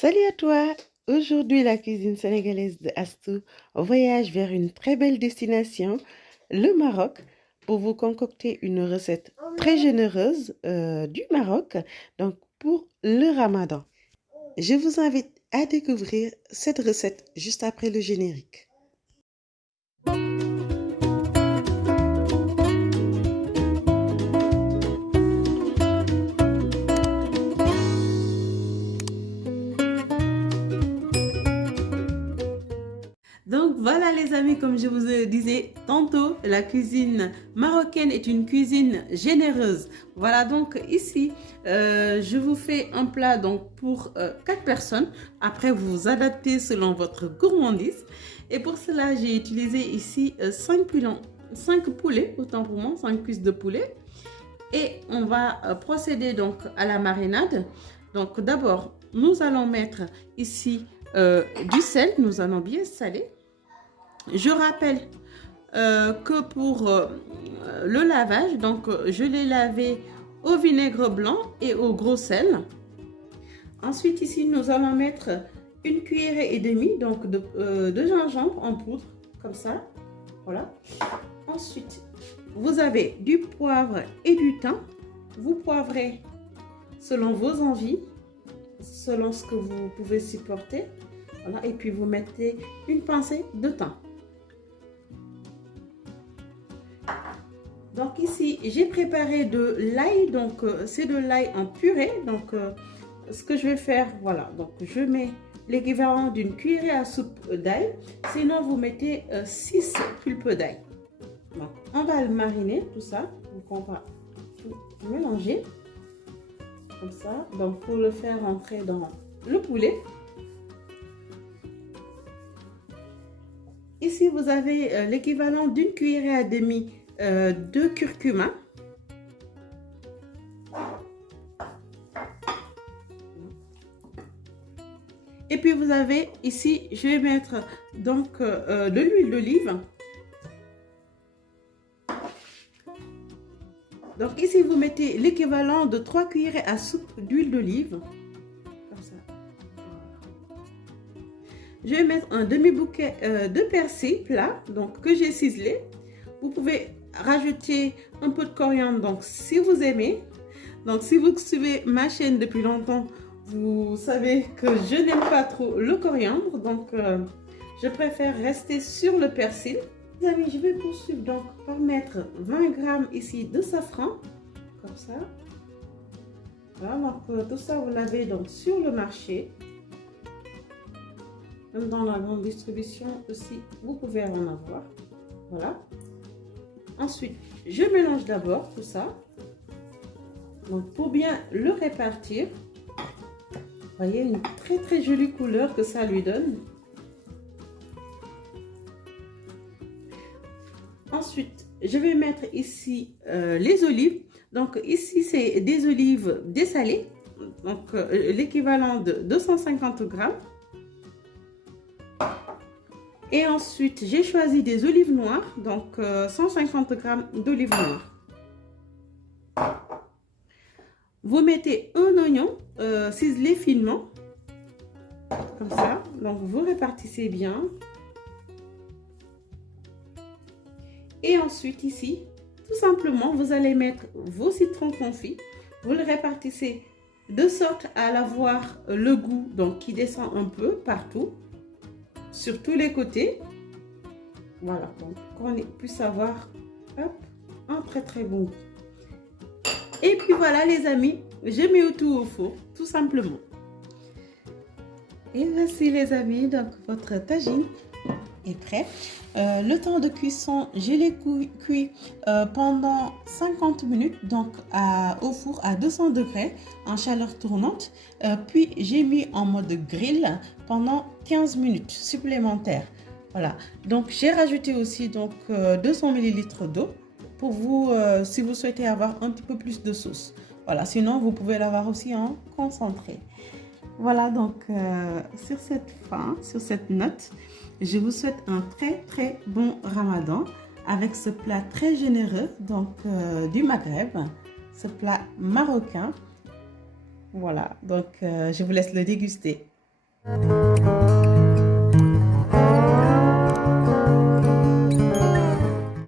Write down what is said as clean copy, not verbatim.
Salut à toi! Aujourd'hui, la cuisine sénégalaise de Astou voyage vers une très belle destination, le Maroc, pour vous concocter une recette très généreuse du Maroc, donc pour le Ramadan. Je vous invite à découvrir cette recette juste après le générique. Donc voilà les amis, comme je vous le disais tantôt, la cuisine marocaine est une cuisine généreuse. Voilà donc ici, je vous fais un plat donc pour 4 personnes. Après, vous vous adaptez selon votre gourmandise. Et pour cela, j'ai utilisé ici 5 poulets, autant pour moi, 5 cuisses de poulet. Et on va procéder donc à la marinade. Donc d'abord, nous allons mettre ici du sel, nous allons bien saler. Je rappelle que pour le lavage, donc je l'ai lavé au vinaigre blanc et au gros sel. Ensuite ici nous allons mettre une cuillerée et demie donc de gingembre en poudre comme ça. Voilà. Ensuite vous avez du poivre et du thym. Vous poivrez selon vos envies, selon ce que vous pouvez supporter. Voilà. Et puis vous mettez une pincée de thym. Donc ici, j'ai préparé de l'ail, donc c'est de l'ail en purée. Donc ce que je vais faire, voilà, donc je mets l'équivalent d'une cuillerée à soupe d'ail. Sinon, vous mettez 6 pulpes d'ail. Donc on va le mariner, tout ça. Donc on va tout mélanger, comme ça. Donc pour le faire entrer dans le poulet. Ici, vous avez l'équivalent d'une cuillerée à demi de curcuma. Et puis vous avez ici, je vais mettre donc de l'huile d'olive. Donc ici vous mettez l'équivalent de 3 cuillerées à soupe d'huile d'olive. Comme ça. Je vais mettre un demi-bouquet de persil plat, donc que j'ai ciselé. Vous pouvez rajouter un peu de coriandre, donc si vous aimez. Donc si vous suivez ma chaîne depuis longtemps, vous savez que je n'aime pas trop le coriandre, donc je préfère rester sur le persil. Les amis, je vais poursuivre donc par mettre 20 grammes ici de safran, comme ça. Voilà, donc tout ça vous l'avez donc sur le marché. Même dans la grande distribution aussi, vous pouvez en avoir. Voilà. Ensuite, je mélange d'abord tout ça. Donc, pour bien le répartir, vous voyez une très jolie couleur que ça lui donne. Ensuite, je vais mettre ici les olives. Donc, ici, c'est des olives dessalées. Donc, l'équivalent de 250 grammes. Et ensuite, j'ai choisi des olives noires, donc 150 grammes d'olives noires. Vous mettez un oignon ciselé finement, comme ça. Donc, vous répartissez bien. Et ensuite, ici, tout simplement, vous allez mettre vos citrons confits. Vous le répartissez de sorte à avoir le goût donc, qui descend un peu partout. Sur tous les côtés, voilà, donc qu'on puisse avoir hop, un très bon goût. Et puis voilà les amis, je mets tout au four, tout simplement. Et voici les amis, donc votre tagine est prêt. Le temps de cuisson, je l'ai cuit pendant 50 minutes, donc au four à 200 degrés en chaleur tournante. Puis j'ai mis en mode grill pendant 15 minutes supplémentaires. Voilà, donc j'ai rajouté aussi donc 200 ml d'eau pour vous si vous souhaitez avoir un petit peu plus de sauce. Voilà, sinon vous pouvez l'avoir aussi en concentré. Voilà donc sur cette fin, sur cette note, je vous souhaite un très bon Ramadan avec ce plat très généreux donc du Maghreb, ce plat marocain. Voilà, donc je vous laisse le déguster.